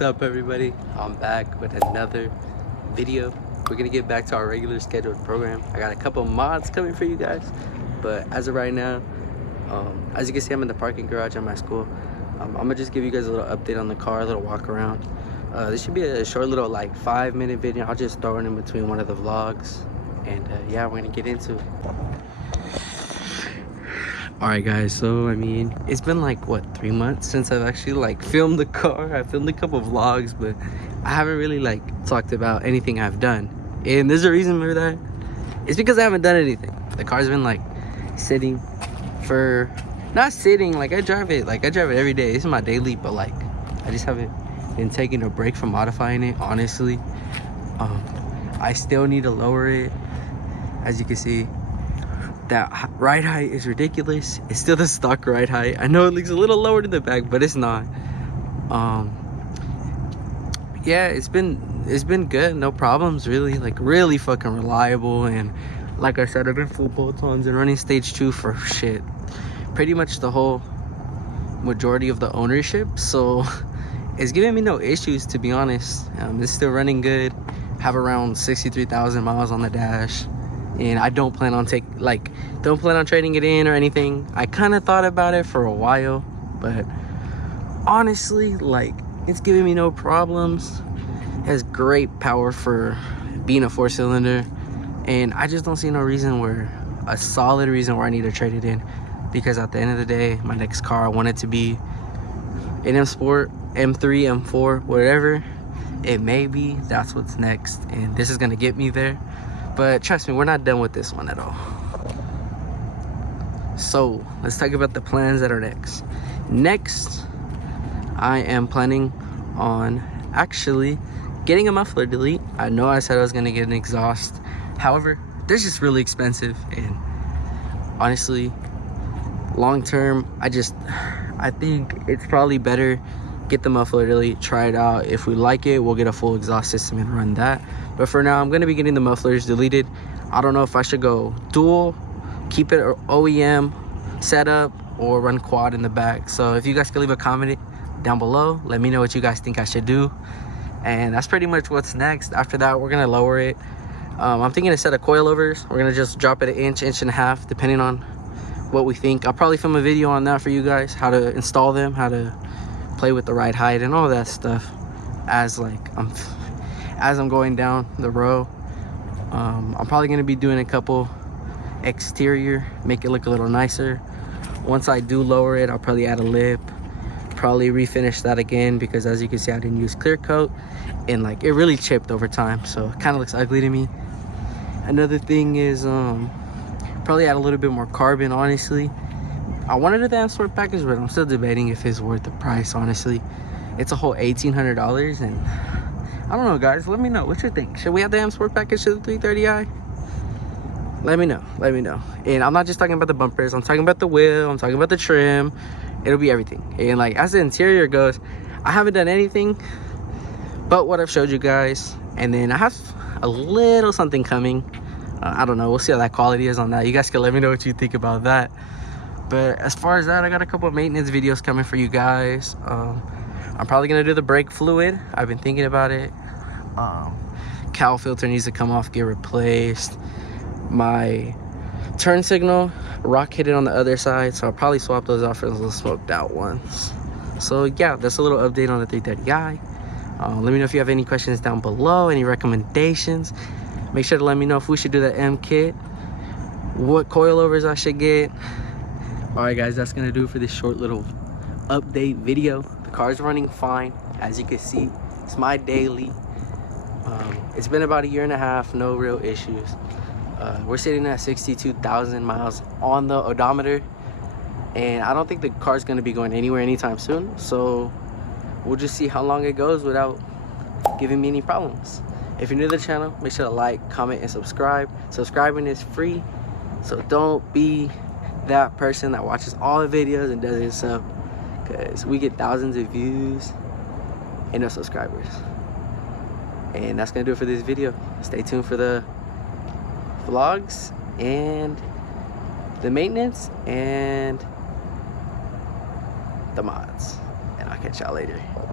What's up, everybody? I'm back with another video. We're gonna get back to our regular scheduled program. I got a couple mods coming for you guys, but as of right now, as you can see, I'm in the parking garage at my school. I'm gonna just give you guys a little update on the car, a little walk around. This should be a short little like 5-minute video. I'll just throw it in between one of the vlogs, and yeah, we're gonna get into it. Alright guys, so I mean, it's been like what, 3 months since I've actually like filmed the car. I filmed a couple vlogs, but I haven't really like talked about anything I've done. And there's a reason for that. It's because I haven't done anything. The car's been like sitting for, not sitting, like I drive it every day. This is my daily, but like I just haven't been taking a break from modifying it, honestly. I still need to lower it. As you can see, that ride height is ridiculous. It's still the stock ride height. I know it looks a little lower in the back, but it's not. Yeah, it's been good, no problems really. Like really fucking reliable. And like I said, I've been full bolt-ons and running stage 2 for shit, pretty much the whole majority of the ownership. So it's giving me no issues, to be honest. It's still running good. Have around 63,000 miles on the dash. And I don't plan on trading it in or anything. I kind of thought about it for a while, but honestly, like, it's giving me no problems. It has great power for being a 4-cylinder, and I just don't see no reason a solid reason where I need to trade it in, because at the end of the day, my next car, I want it to be an M Sport, M3, M4, whatever it may be. That's what's next, and this is gonna get me there. But trust me, we're not done with this one at all. So let's talk about the plans that are next. Next, I am planning on actually getting a muffler delete. I know I said I was gonna get an exhaust. However, they're just really expensive, and honestly, long term, I think it's probably better get the muffler delete, try it out. If we like it, we'll get a full exhaust system and run that. But for now, I'm going to be getting the mufflers deleted. I don't know if I should go dual, keep it OEM setup, or run quad in the back. So if you guys can leave a comment down below, let me know what you guys think I should do. And that's pretty much what's next. After that, we're going to lower it. I'm thinking a set of coilovers. We're going to just drop it an inch and a half, depending on what we think. I'll probably film a video on that for you guys, how to install them, how to play with the ride height and all that stuff as I'm going down the row. I'm probably going to be doing a couple exterior, make it look a little nicer. Once I do lower it, I'll probably add a lip, probably refinish that again, because as you can see, I didn't use clear coat, and like it really chipped over time, so it kind of looks ugly to me. Another thing is probably add a little bit more carbon. Honestly, I wanted to do the M Sport package, but I'm still debating if it's worth the price. Honestly, it's a whole $1,800, and I don't know, guys. Let me know what you think. Should we add the M Sport package to the 330i? Let me know. And I'm not just talking about the bumpers. I'm talking about the wheel. I'm talking about the trim. It'll be everything. And like as the interior goes, I haven't done anything but what I've showed you guys. And then I have a little something coming. I don't know. We'll see how that quality is on that. You guys can let me know what you think about that. But as far as that, I got a couple of maintenance videos coming for you guys. I'm probably gonna do the brake fluid. I've been thinking about it. Cowl filter needs to come off, get replaced. My turn signal rock hit it on the other side, so I'll probably swap those out for those little smoked out ones. So yeah, that's a little update on the 330i. Let me know if you have any questions down below, any recommendations. Make sure to let me know if we should do the M kit, what coilovers I should get. All right guys, that's gonna do it for this short little update video. The car's running fine, as you can see. It's my daily. It's been about 1.5 years, no real issues. We're sitting at 62,000 miles on the odometer, and I don't think the car's gonna be going anywhere anytime soon, so we'll just see how long it goes without giving me any problems. If you're new to the channel, make sure to like, comment, and subscribe. Subscribing is free, so don't be that person that watches all the videos and does it yourself, because we get thousands of views and no subscribers. And that's gonna do it for this video. Stay tuned for the vlogs and the maintenance and the mods, and I'll catch y'all later.